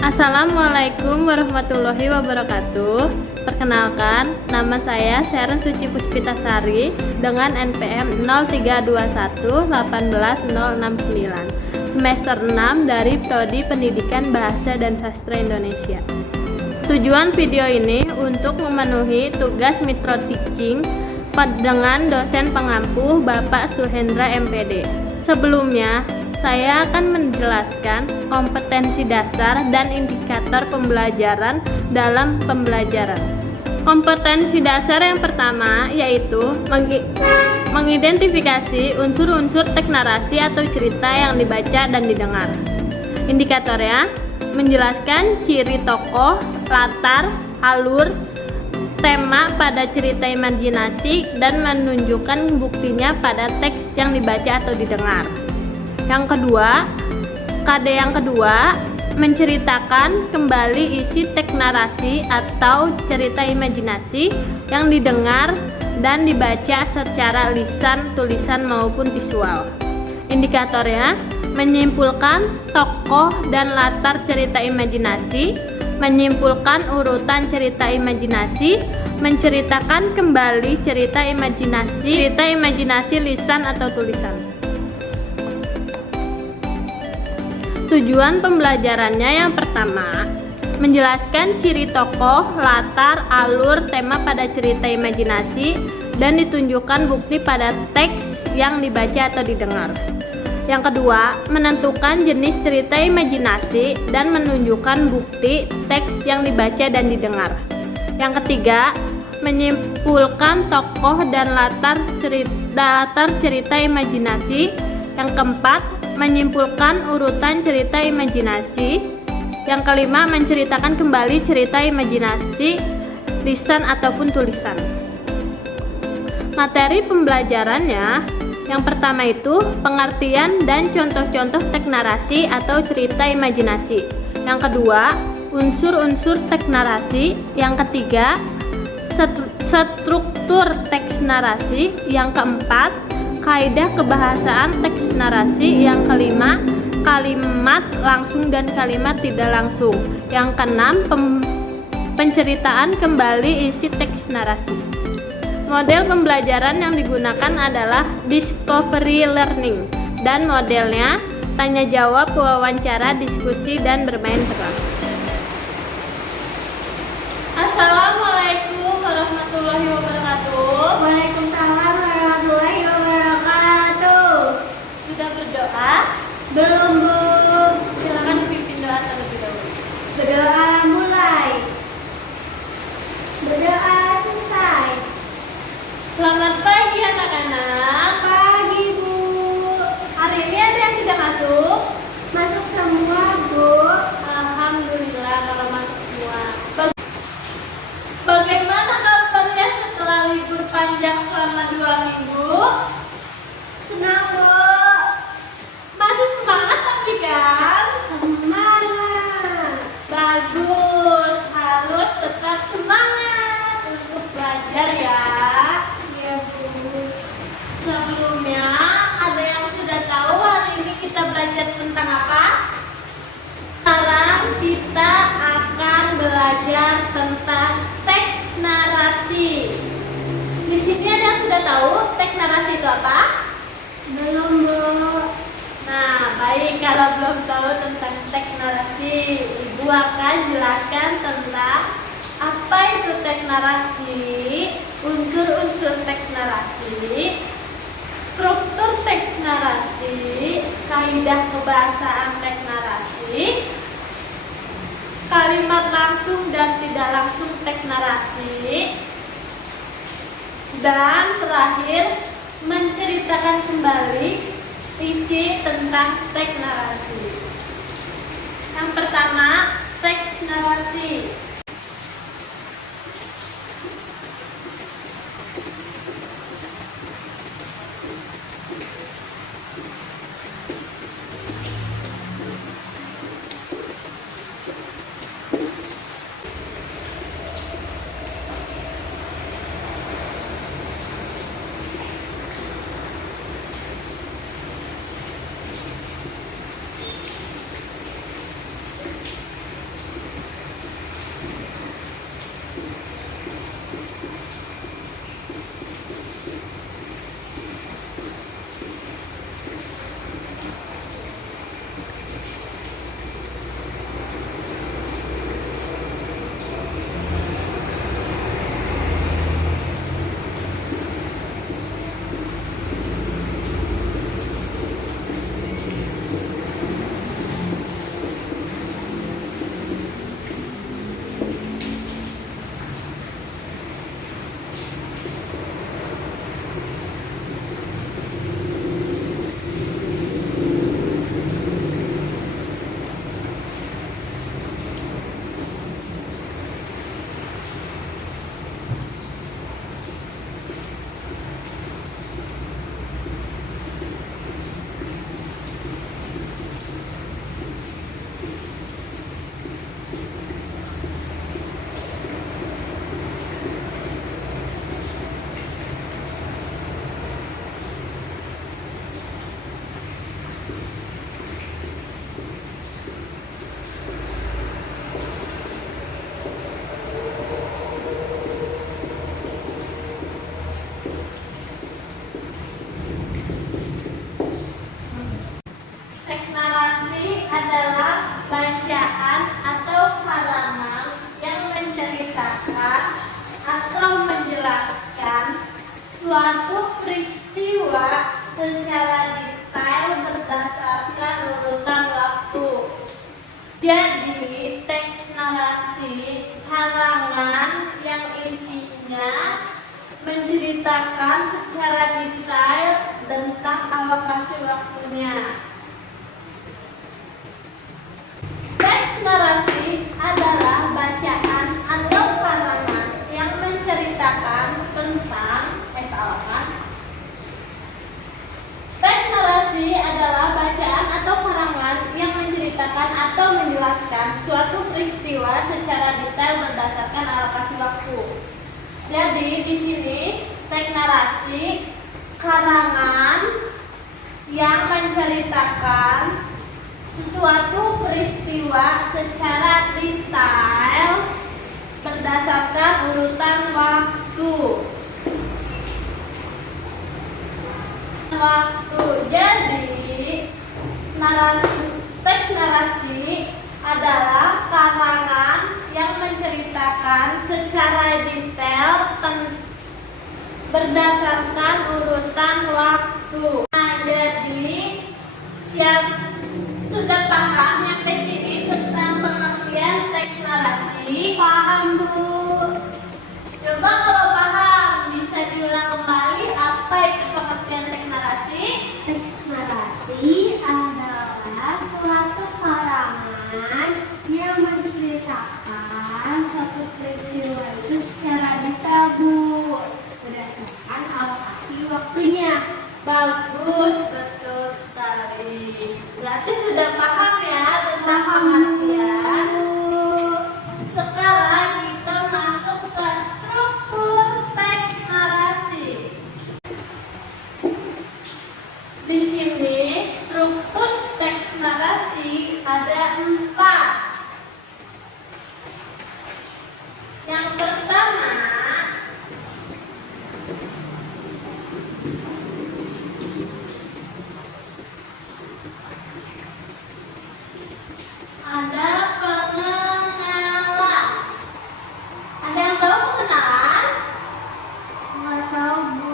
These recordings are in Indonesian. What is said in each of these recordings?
Assalamualaikum warahmatullahi wabarakatuh. Perkenalkan, nama saya Sharon Suci Puspitasari dengan NPM 0321 semester 6 dari Prodi Pendidikan Bahasa dan Sastra Indonesia. Tujuan video ini untuk memenuhi tugas Micro Teaching dengan dosen pengampu Bapak Suhendra MPD. Sebelumnya, saya akan menjelaskan kompetensi dasar dan indikator pembelajaran dalam pembelajaran. Kompetensi dasar yang pertama yaitu mengidentifikasi unsur-unsur teks narasi atau cerita yang dibaca dan didengar. Indikatornya menjelaskan ciri tokoh, latar, alur, tema pada cerita imajinasi dan menunjukkan buktinya pada teks yang dibaca atau didengar. Yang kedua, KD yang kedua menceritakan kembali isi teks narasi atau cerita imajinasi yang didengar dan dibaca secara lisan, tulisan maupun visual. Indikatornya menyimpulkan tokoh dan latar cerita imajinasi, menyimpulkan urutan cerita imajinasi, menceritakan kembali cerita imajinasi lisan atau tulisan. Tujuan pembelajarannya yang pertama, menjelaskan ciri tokoh, latar, alur, tema pada cerita imajinasi dan ditunjukkan bukti pada teks yang dibaca atau didengar. Yang kedua, menentukan jenis cerita imajinasi dan menunjukkan bukti teks yang dibaca dan didengar. Yang ketiga, menyimpulkan tokoh dan latar cerita imajinasi. Yang keempat, menyimpulkan urutan cerita imajinasi. Yang kelima, menceritakan kembali cerita imajinasi lisan ataupun tulisan. Materi pembelajarannya yang pertama itu pengertian dan contoh-contoh teks narasi atau cerita imajinasi. Yang kedua, unsur-unsur teks narasi. Yang ketiga, struktur teks narasi. Yang keempat, kaidah kebahasaan teks narasi. Yang kelima, kalimat langsung dan kalimat tidak langsung. Yang keenam, penceritaan kembali isi teks narasi. Model pembelajaran yang digunakan adalah discovery learning dan modelnya tanya jawab, wawancara, diskusi, dan bermain peran. Assalamualaikum warahmatullahi wabarakatuh. Waalaikumsalam warahmatullahi wabarakatuh. Sudah berdoa? Belum, Bu. Silakan dipimpin doa terlebih dahulu. Berdoa mulai. Berdoa selesai. Selamat pagi anak-anak. Pagi, Bu. Hari ini ada yang sudah masuk? Masuk semua, Bu. Alhamdulillah kalau masuk semua. Bagaimana kabarnya setelah libur panjang selama 2 minggu? Senang, Bu. Masih semangat tapi kan? Semangat. Bagus, harus tetap semangat untuk belajar ya. Iya, Bu. Sebelumnya ada yang sudah tahu hari ini kita belajar tentang apa? Sekarang kita akan belajar tentang teks narasi. Di sini ada yang sudah tahu teks narasi itu apa? Belum, Bu. Nah, baik, kalau belum tahu tentang teks narasi, Ibu akan jelaskan tentang apa itu teks narasi, unsur-unsur teks narasi, struktur teks narasi, kaidah kebahasaan teks narasi, kalimat langsung dan tidak langsung teks narasi, dan terakhir menceritakan kembali isi tentang teks narasi. Yang pertama, teks narasi. suatu peristiwa secara detail berdasarkan urutan waktu. Jadi, teks narasi harangan yang isinya menceritakan secara detail tentang alokasi waktunya. Teks narasi adalah bacaan atau harangan yang menceritakan tentang Teks narasi adalah bacaan atau harangan yang menceritakan atau menjelaskan suatu peristiwa secara detail berdasarkan alokasi waktu. Jadi di sini teks narasi harangan yang menceritakan suatu peristiwa secara detail berdasarkan urutan waktu. Jadi teks narasi adalah karangan yang menceritakan secara detail berdasarkan urutan waktu. Nah, jadi sudah paham yang ini tentang pengertian teks narasi? Paham, Bu. Coba kalau paham bisa diulang kembali apa itu pengertian teks narasi? Teks narasi adalah suatu karangan yang menceritakan suatu peristiwa itu secara detail, Bu, berdasarkan alokasi waktunya. Bagus, betul sekali. Berarti sudah paham ya tentang Paham, pengertian. Bu. Sekarang kita masuk ke struktur teks narasi. Di sini struktur teks narasi ada 4. Yang pertama, ada pengenalan. Ada yang tahu pengenalan? Nggak tahu, Bu.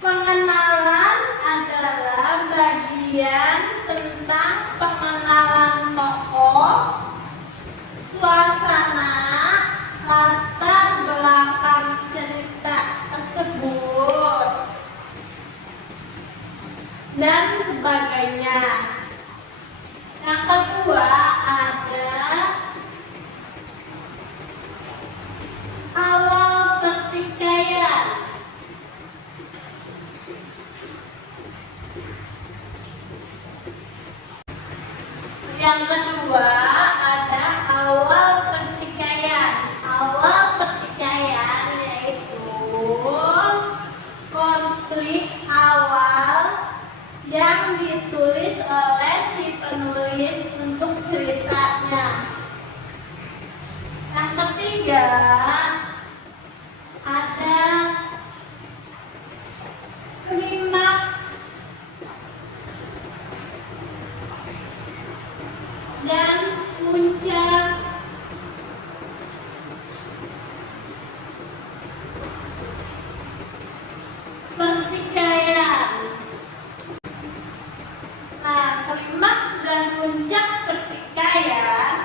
Pengenalan adalah bagian tentang pengenalan tokoh, suasana, latar belakang cerita tersebut, dan sebagainya. Yang kedua ada awal pertikaian. Yang kedua ada awal pertikaian. Awal pertikaian yaitu konflik awal yang ditulis oleh si penulis untuk ceritanya. Yang ketiga ada klimaks dan puncak. Pertikaian. Nah, klimaks dan puncak pertikaian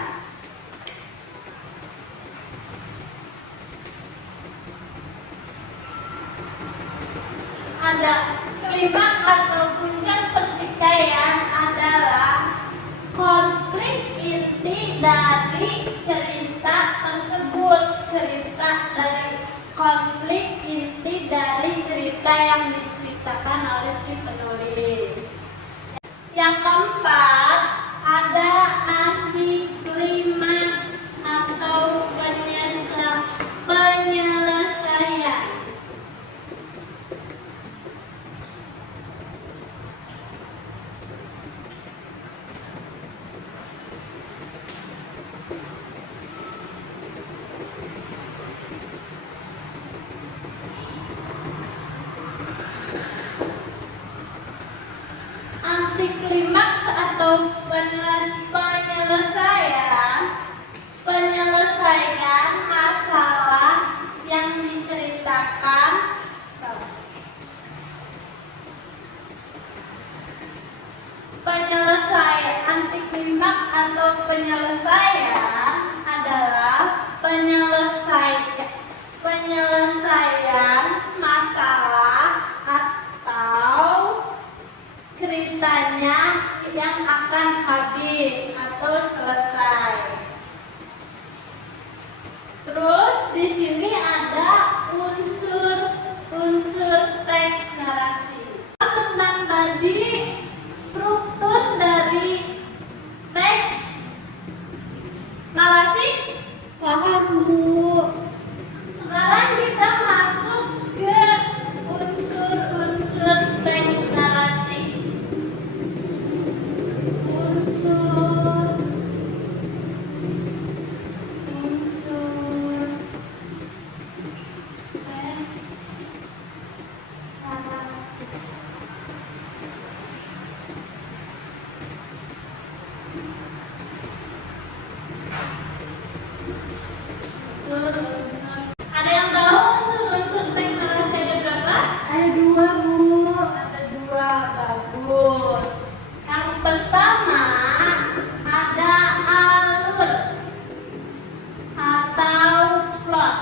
ada klimaks atau puncak pertikaian adalah konflik inti dari cerita tersebut. Konflik inti dari cerita yang diceritakan oleh si penulis. Yang keempat ada arti klimaks atau penyelesaian. Arti klimaks atau penyelesaian masalah yang diceritakan atau penyelesaian adalah penyelesaian masalah atau ceritanya yang akan habis atau selesai. Terus di sini ada unsur teks narasi. Tentang tadi struktur dari teks narasi, Paham, Bu. sekarang kita masuk ke unsur-unsur teks narasi. Unsur ada yang tahu unsur teks narasi ada berapa? Ada 2, Bu. Ada 2, bagus. Yang pertama ada alur atau plot.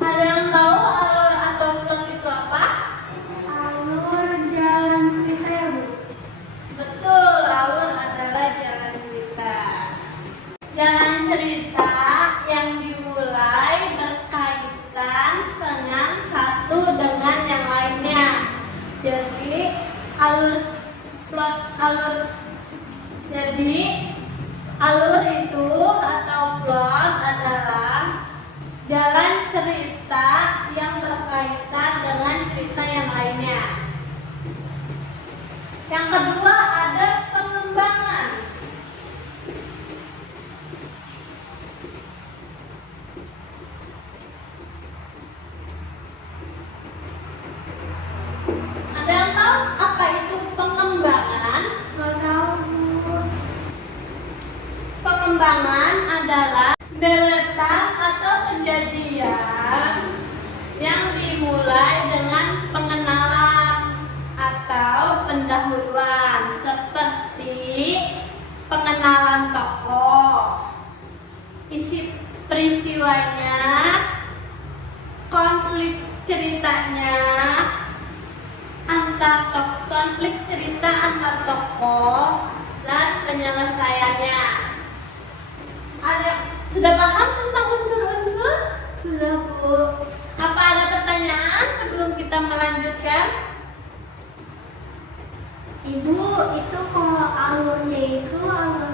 Ada yang tahu alur atau plot itu apa? Alur jalan cerita ya, Bu. Betul, alur adalah jalan cerita. Jalan cerita yang dimulai berkaitan dengan satu dengan yang lainnya. Jadi alur itu atau plot adalah jalan cerita yang berkaitan dengan cerita yang lainnya. Yang kedua ada pengembangan. Ada yang tahu apa itu pengembangan? Nggak tahu, Bu. Pengembangan adalah deretan atau kejadian yang dimulai dengan pengenalan atau pendahuluan, seperti pengenalan tokoh, isi peristiwanya, konflik ceritanya, konflik cerita antar tokoh, dan penyelesaiannya. Sudah paham tentang unsur-unsur? Sudah, Bu. Apa ada pertanyaan sebelum kita melanjutkan? Ibu, itu kalau alurnya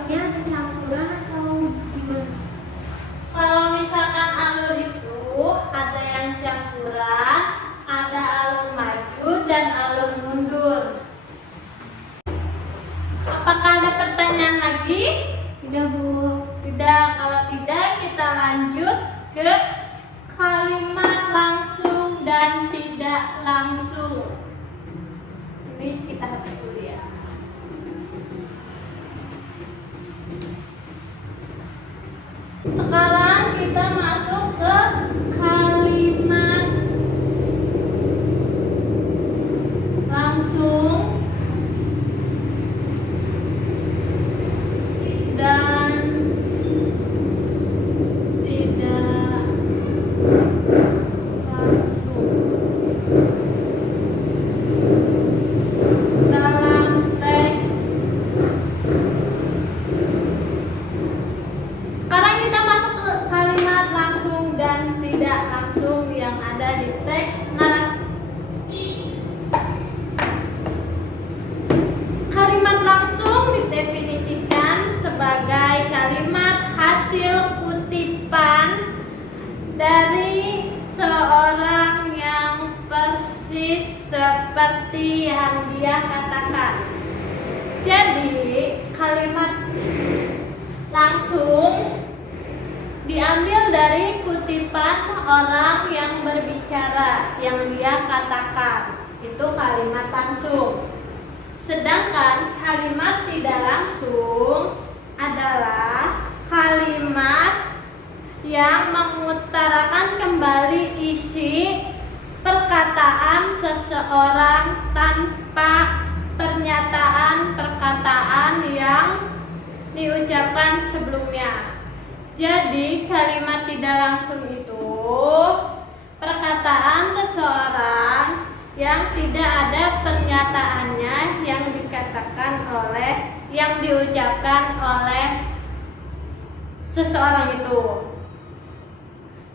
ada campuran atau gimana? Kalau misalkan alur itu ada yang campuran, ada alur maju dan alur mundur. Apakah ada pertanyaan lagi? Tidak, Bu. Tidak, kalau tidak kita lanjut ke kalimat langsung dan tidak langsung. Ini kita harus kuliah. Sekarang kita masuk ke kalimat langsung dan tidak langsung dalam teks. Sekarang kita masuk ke kalimat langsung dan tidak langsung yang ada di teks narasi. Kalimat langsung didefinisikan sebagai kalimat hasil kutipan dari seorang yang persis seperti yang dia katakan. Jadi, kalimat langsung diambil dari kutipan orang yang berbicara, yang dia katakan. Itu kalimat langsung. Sedangkan kalimat tidak langsung adalah kalimat yang mengutarakan kembali isi perkataan seseorang tanpa pernyataan sebelumnya. Jadi, kalimat tidak langsung itu perkataan seseorang yang tidak ada pernyataannya yang diucapkan oleh seseorang itu.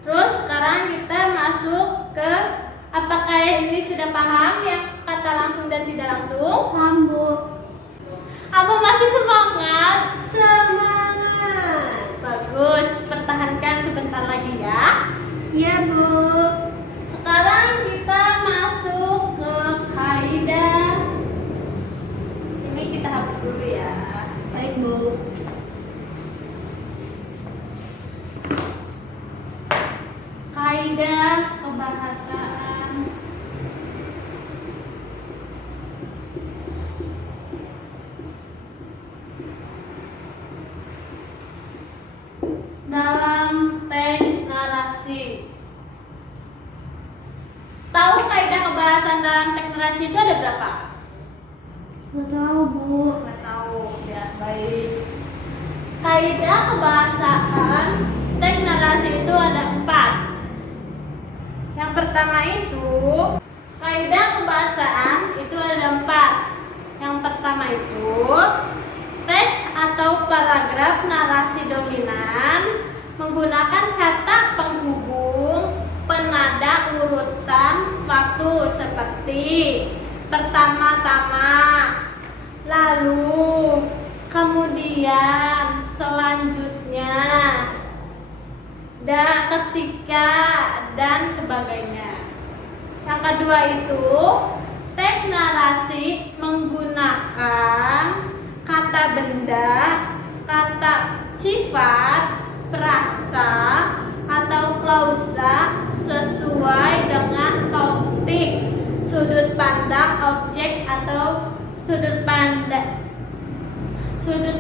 Terus sekarang kita masuk ke apakah ini sudah paham yang kata langsung dan tidak langsung? Paham, Bu. Apa masih semangat? Semangat. Bagus, pertahankan sebentar lagi ya. Iya, Bu. Sekarang kita masuk ke kaidah. Ini kita hapus dulu ya. Baik, Bu. Kaidah kebahasaan. Dalam teks narasi. Tahu kaidah kebahasan dalam teks narasi itu ada berapa? Nggak tahu, Bu. Nggak tahu, ya baik. Kaidah kebahasaan teks narasi itu ada 4. Yang pertama itu kaidah kebahasaan itu ada 4. Yang pertama itu teks atau paragraf narasi dominan menggunakan kata penghubung penada urutan waktu seperti pertama-tama, lalu, kemudian, selanjutnya, dan ketika, dan sebagainya. Yang kedua itu teks narasi menggunakan kata benda, kata sifat, frasa, atau klausa sesuai dengan topik, sudut pandang objek atau sudut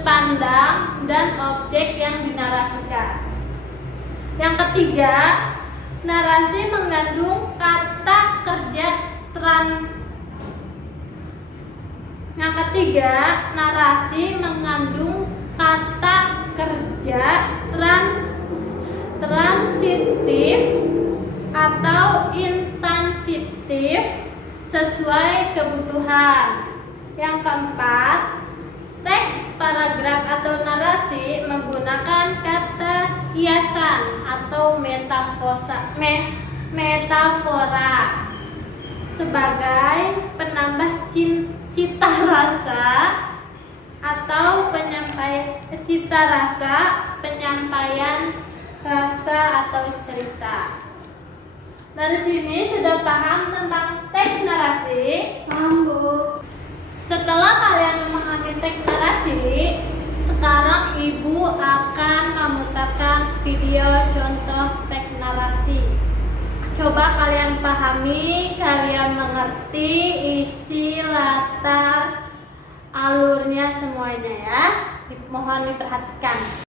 pandang dan objek yang dinarasikan. Yang ketiga, narasi mengandung kata kerja Yang ketiga, narasi mengandung kata kerja transitif atau intransitif sesuai kebutuhan. Yang keempat, teks paragraf atau narasi menggunakan kata hiasan atau metafora sebagai penambah cita rasa atau penyampaian rasa atau cerita. Dari sini sudah paham tentang teks narasi? Paham, Bu. Setelah kalian memahami teks narasi, sekarang Ibu akan memutarkan video contoh teks narasi. Coba kalian pahami, kalian mengerti isi, latar, alurnya semuanya ya. Mohon diperhatikan.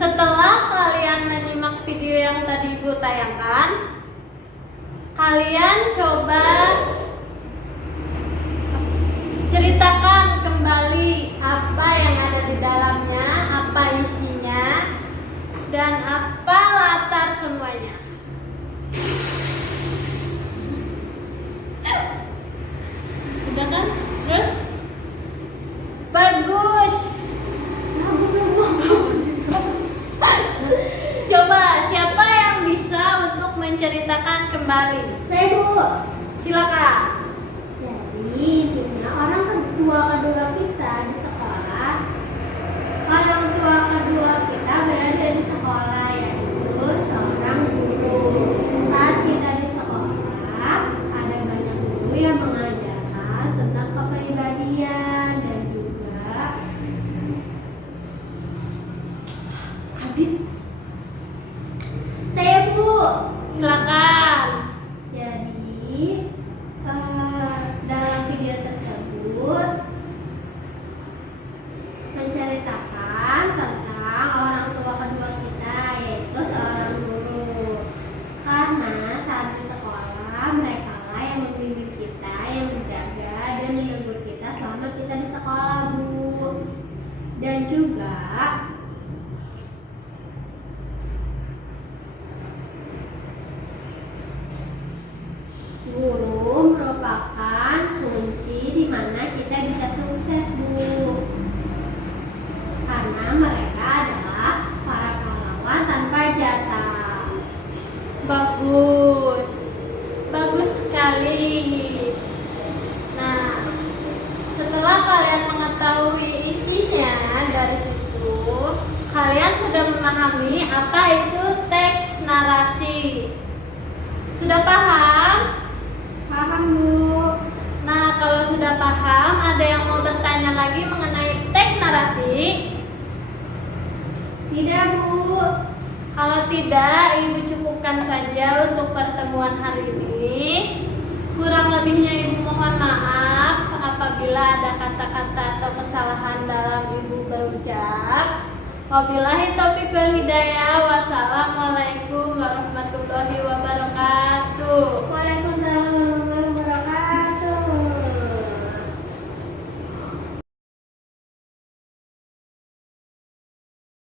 Setelah kalian menyimak video yang tadi Ibu tayangkan, kalian coba ceritakan kembali apa yang ada di dalamnya, apa isinya, dan apa latar semuanya. Udah kan? Terus? Bagus. Coba siapa yang bisa untuk menceritakan kembali? Saya, Bu. Silakan. Jadi intinya orang kedua kita di sekolah, orang tua kedua kita berada di sekolah, yaitu seorang guru. Saat kita di sekolah, ada banyak guru yang mengajarkan tentang kepribadian dan juga Adit. Saya, Bu. Silakan. Jadi dalam video tersebut menceritakan tentang orang tua kedua kita, yaitu seorang guru. Karena saat di sekolah mereka lah yang membimbing kita, yang menjaga dan menegur kita selama kita di sekolah, Bu. Dan juga guru merupakan kunci di mana kita bisa sukses, Bu. Karena mereka adalah para pahlawan tanpa jasa. Bagus. Bagus sekali. Nah, setelah kalian mengetahui isinya dari situ, kalian sudah memahami apa itu teks narasi. Sudah paham? Paham, Bu? Nah, kalau sudah paham, ada yang mau bertanya lagi mengenai teks narasi? Tidak, Bu. Kalau tidak, Ibu cukupkan saja untuk pertemuan hari ini. Kurang lebihnya Ibu mohon maaf apabila ada kata-kata atau kesalahan dalam Ibu berucap. Wabillahi taufiq wal hidayah. Wassalamualaikum warahmatullahi wabarakatuh. Waalaikumsalam.